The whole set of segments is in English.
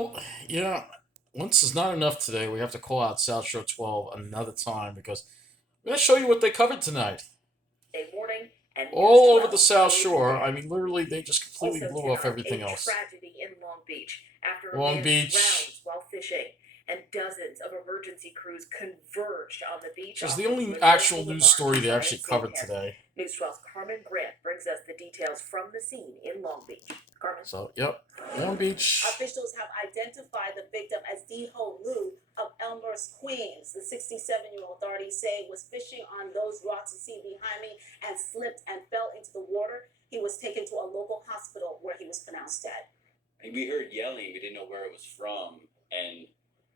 Well, yeah, once is not enough today. We have to call out South Shore 12 another time because I'm going to show you what they covered tonight. A morning and News All over the 12 South early Shore. today. I mean, literally, they just completely Also blew off tonight, everything a else. tragedy in Long Beach after a Long man Beach. drowns while fishing, and dozens of emergency crews converged on the beach. Which is off the of only Lisbon actual Boulevard news story in they actually Giant covered Sandton. today. News 12's Carmen Grant brings us the details from the scene in Long Beach. Carmen. So, yep, Long Beach. Officials have identified the victim as Deho Liu of Elmhurst, Queens. The 67-year-old, authorities say, was fishing on those rocks you see behind me and slipped and fell into the water. He was taken to a local hospital where he was pronounced dead. And we heard yelling. We didn't know where it was from. And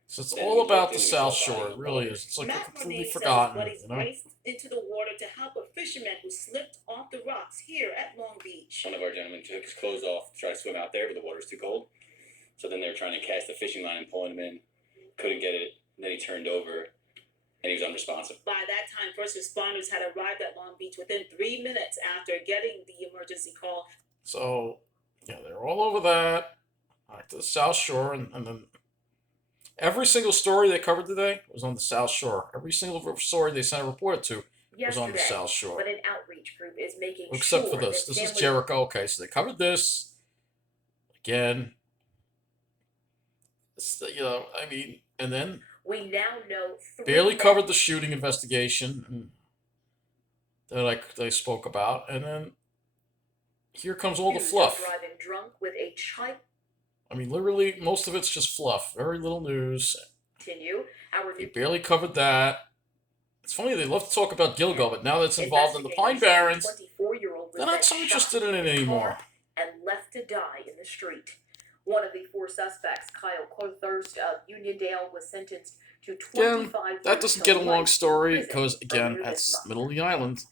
so it's all about the South Shore. It really is. It's like Matt completely Renee forgotten. says buddies raced into the water to help a fisherman who slipped off the rocks here at Long Beach. One of our gentlemen took his clothes off to try to swim out there, but the water's too cold. So then they were trying to cast the fishing line and pulling him in. Couldn't get it. And then he turned over, and he was unresponsive. By that time, first responders had arrived at Long Beach within 3 minutes after getting the emergency call. So, yeah, they're all over that. Back to the South Shore, and then every single story they covered today was on the South Shore. Every single story they sent a report to was on the South Shore. But an outreach group is making Except sure for this. that This is Jericho. Okay, so they covered this. Again. I mean, and then we now know barely covered the shooting investigation that I spoke about, and then here comes all the fluff. Driving drunk with a child. I mean, literally, most of it's just fluff. Very little news. Continue. They barely covered that. It's funny, they love to talk about Gilgo, but now that it's involved in the Pine Barrens, they're not so interested in it anymore. And left to die in the street. One of the 4 suspects, Kyle Clothurst of Uniondale, was sentenced to 25 years. That doesn't get a long story, because, again, that's middle of the island.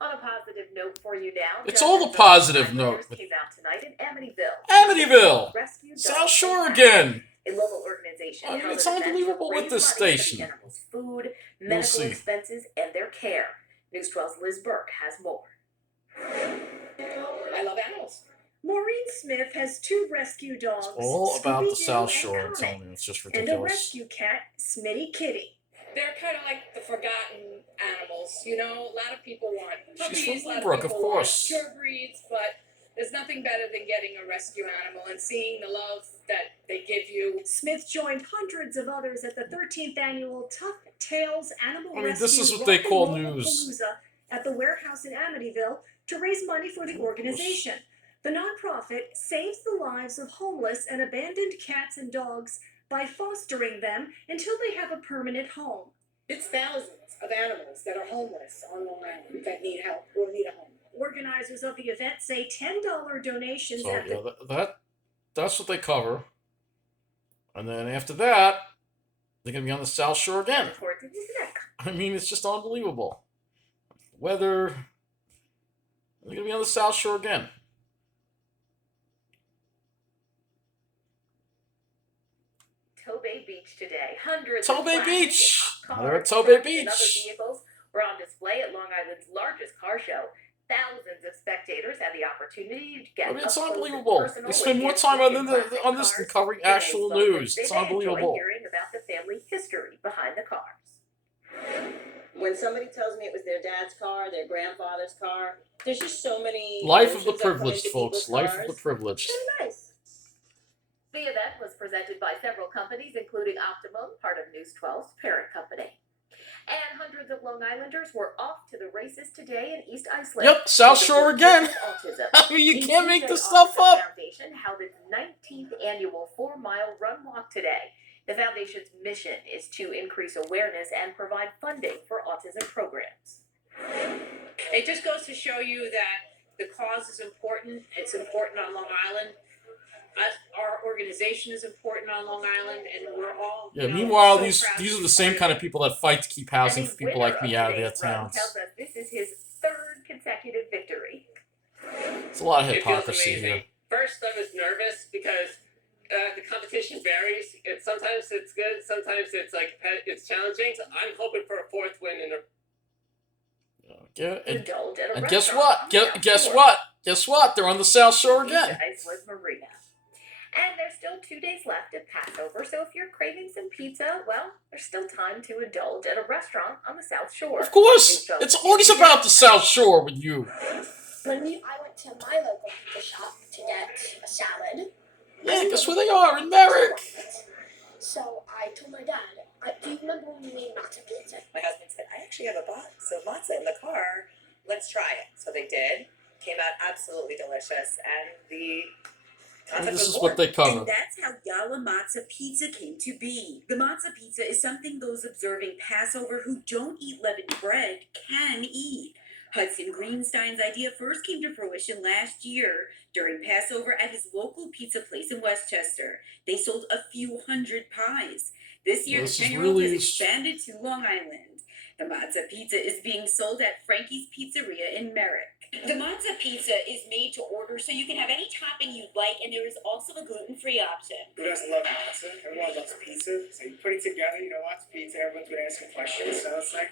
On a positive note for you now. It's all the positive note. Came out tonight in Amityville. Amityville! South Shore again! A local organization. I mean, it's unbelievable with this station. Animals' food, medical expenses, and their care. News 12's Liz Burke has more. I love animals. Maureen Smith has 2 rescue dogs. It's all about the South Shore, I'm telling you. It's just ridiculous. And a rescue cat, Smitty Kitty. They're kind of like the forgotten animals, you know. A lot of people want puppies, She's from a lot Brook, of of people course. want pure breeds, but there's nothing better than getting a rescue animal and seeing the love that they give you. Smith joined hundreds of others at the 13th annual Tough Tales Animal Rescue this is what they call news. At the warehouse in Amityville to raise money for the organization. The nonprofit saves the lives of homeless and abandoned cats and dogs by fostering them until they have a permanent home. It's thousands of animals that are homeless on Long Island that need help or need a home. Organizers of the event say $10 donations So, at yeah, that's what they cover. And then after that, they're going to be on the South Shore again. I mean, it's just unbelievable. Weather, they're going to be on the South Shore again. TOBAY Beach today. Hundreds TOBAY of Beach! cars, They're at TOBAY Beach! And other vehicles were on display at Long Island's largest car show. Thousands of spectators had the opportunity to get it's unbelievable. They spend more time on this than covering actual news. It's unbelievable. Hearing about the family history behind the cars. When somebody tells me it was their dad's car, their grandfather's car, there's just so many. Life of the privileged, folks. Life of the privileged. Very nice. The event was presented by several companies, including Optimum, part of News 12's parent company. And hundreds of Long Islanders were off to the races today in East Islip. Yep, South Shore again. I mean, you can't make this stuff up. The foundation held its 19th annual 4-mile run walk today. The foundation's mission is to increase awareness and provide funding for autism programs. It just goes to show you that the cause is important. It's important on Long Island. Our organization is important on Long Island, and we're all. Yeah. Meanwhile, these are the same kind of people that fight to keep housing for people like me out of their towns. Tells us this is his 3rd consecutive victory. It's a lot of hypocrisy here. First, I was nervous because the competition varies. Sometimes it's good, sometimes it's challenging. So I'm hoping for a 4th win in a. Yeah, and guess what? Guess what? They're on the South Shore again. Islip Marina. And there's still 2 days left of Passover, so if you're craving some pizza, well, there's still time to indulge at a restaurant on the South Shore. Of course, it's always about the South Shore with you. I went to my local pizza shop to get a salad. Yeah, guess where they are, in Merrick. So I told my dad, do you remember when you made matzo pizza? My husband said, I actually have a box of matzah in the car. Let's try it. So they did. Came out absolutely delicious. And the concept This was is born. what they cover. And that's how Yalla Matzah Pizza came to be. The matzah pizza is something those observing Passover who don't eat leavened bread can eat. Hudson Greenstein's idea first came to fruition last year during Passover at his local pizza place in Westchester. They sold a few hundred pies. This year, This the is 10-year-old really- has expanded to Long Island. The matzah pizza is being sold at Frankie's Pizzeria in Merrick. The matzah pizza is made to order so you can have any topping you'd like, and there is also a gluten-free option. Who doesn't love matzah? Everyone loves pizza. So you put it together, lots of pizza, everyone's been asking questions, so it's like,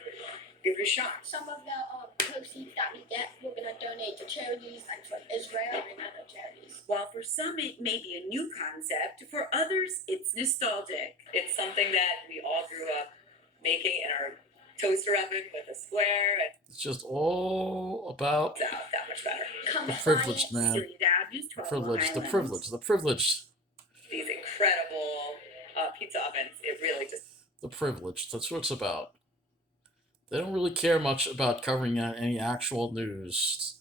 give it a shot. Some of the proceeds that we get, we're going to donate to charities like for Israel and other charities. While for some it may be a new concept, for others it's nostalgic. It's something that we all grew up making in our toaster oven with a square, and It's just all about it's out that much better. Come the try privileged it. man. Syria Dad, News 12 Long The Island. privileged. These incredible pizza ovens, it really just The privileged. That's what it's about. They don't really care much about covering any actual news.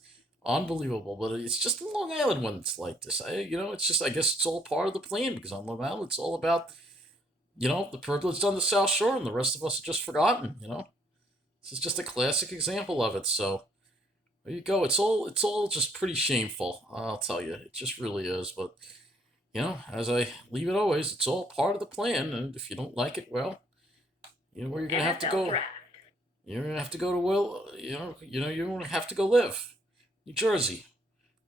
Unbelievable, but it's just in Long Island when it's like this. It's just, I guess it's all part of the plan, because on Long Island it's all about, the privileged on the South Shore, and the rest of us are just forgotten, This is just a classic example of it, so there you go. It's all just pretty shameful, I'll tell you. It just really is, but, as I leave it always, it's all part of the plan, and if you don't like it, well, where you're going to have to NFL go. draft. You're going to have to go to, you're going to have to go live. New Jersey.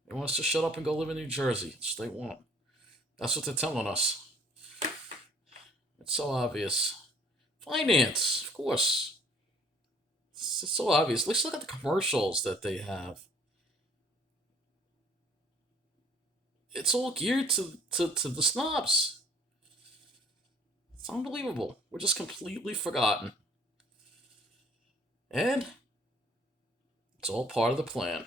They want us to shut up and go live in New Jersey. That's what they want. That's what they're telling us. It's so obvious. Finance, of course. It's so obvious. Let's look at the commercials that they have. It's all geared to the snobs. It's unbelievable. We're just completely forgotten. And it's all part of the plan.